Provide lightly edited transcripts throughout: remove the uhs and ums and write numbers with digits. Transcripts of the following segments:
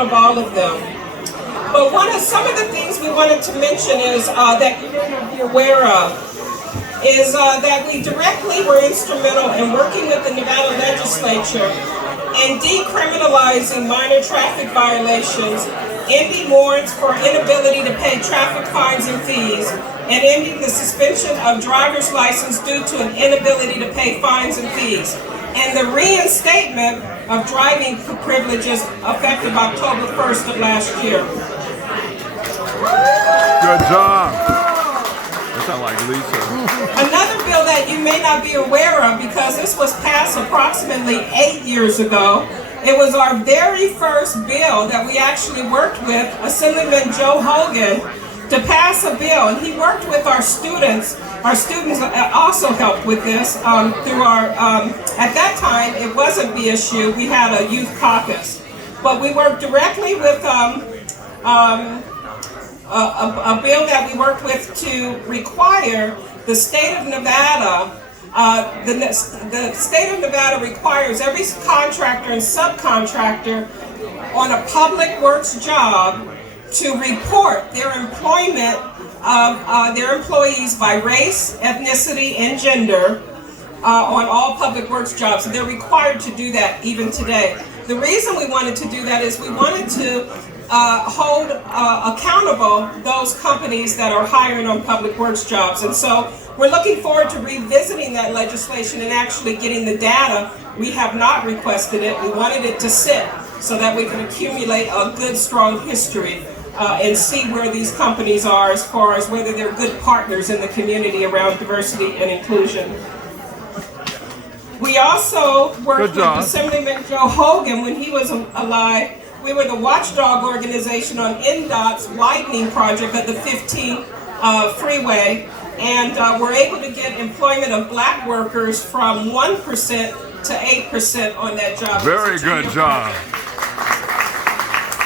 of all of them. But some of the things we wanted to mention is that you may not be aware of is that we directly were instrumental in working with the Nevada legislature and decriminalizing minor traffic violations, ending warrants for inability to pay traffic fines and fees, and ending the suspension of driver's license due to an inability to pay fines and fees, and the reinstatement of driving privileges effective October 1st of last year. Good job. That sounds like Lisa. Another bill that you may not be aware of, because this was passed approximately 8 years ago, it was our very first bill that we actually worked with Assemblyman Joe Hogan to pass a bill, and he worked with our students. Our students also helped with this through our, at that time it wasn't BSU, we had a youth caucus. But we worked directly with a bill that we worked with to require the state of Nevada, the state of Nevada requires every contractor and subcontractor on a public works job to report their employment of their employees by race, ethnicity, and gender on all public works jobs. And they're required to do that even today. The reason we wanted to do that is we wanted to hold accountable those companies that are hiring on public works jobs. And so we're looking forward to revisiting that legislation and actually getting the data. We have not requested it. We wanted it to sit so that we can accumulate a good, strong history and see where these companies are as far as whether they're good partners in the community around diversity and inclusion. We also worked with Assemblyman Joe Hogan when he was alive. We were the watchdog organization on NDOT's widening project of the 15 freeway, and were able to get employment of black workers from 1% to 8% on that job. Very good job.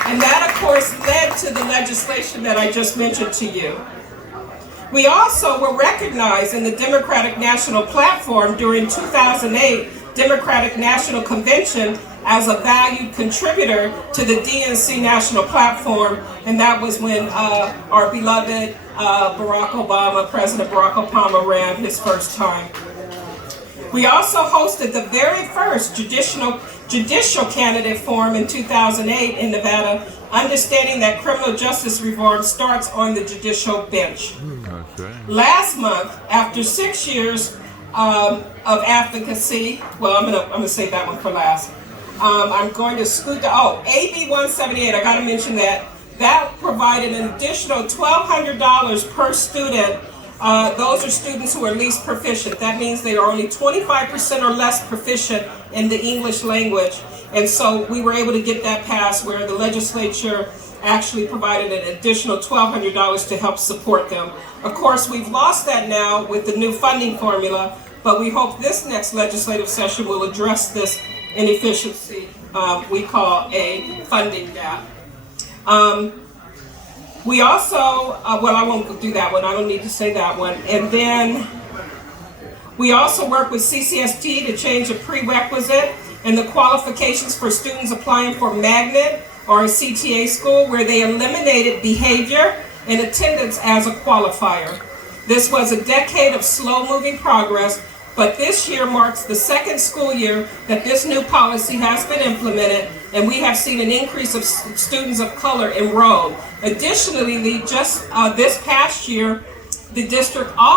And that, of course, led to the legislation that I just mentioned to you. We also were recognized in the Democratic National Platform during 2008 Democratic National Convention as a valued contributor to the DNC National Platform, and that was when our beloved President Barack Obama ran his first time. We also hosted the very first judicial candidate forum in 2008 in Nevada, understanding that criminal justice reform starts on the judicial bench. Last month, after 6 years of advocacy, well, I'm gonna save that one for last. I'm going to scoot to, AB 178, I gotta mention that. That provided an additional $1,200 per student. Those are students who are least proficient. That means they are only 25% or less proficient in the English language. And so we were able to get that passed where the legislature actually provided an additional $1,200 to help support them. Of course, we've lost that now with the new funding formula, but we hope this next legislative session will address this inefficiency we call a funding gap. We also, well, I won't do that one. I don't need to say that one. And then we also work with CCST to change the prerequisite and the qualifications for students applying for magnet or a CTA school, where they eliminated behavior and attendance as a qualifier. This was a decade of slow-moving progress, but this year marks the second school year that this new policy has been implemented, and we have seen an increase of students of color enrolled. Additionally, just this past year, the district also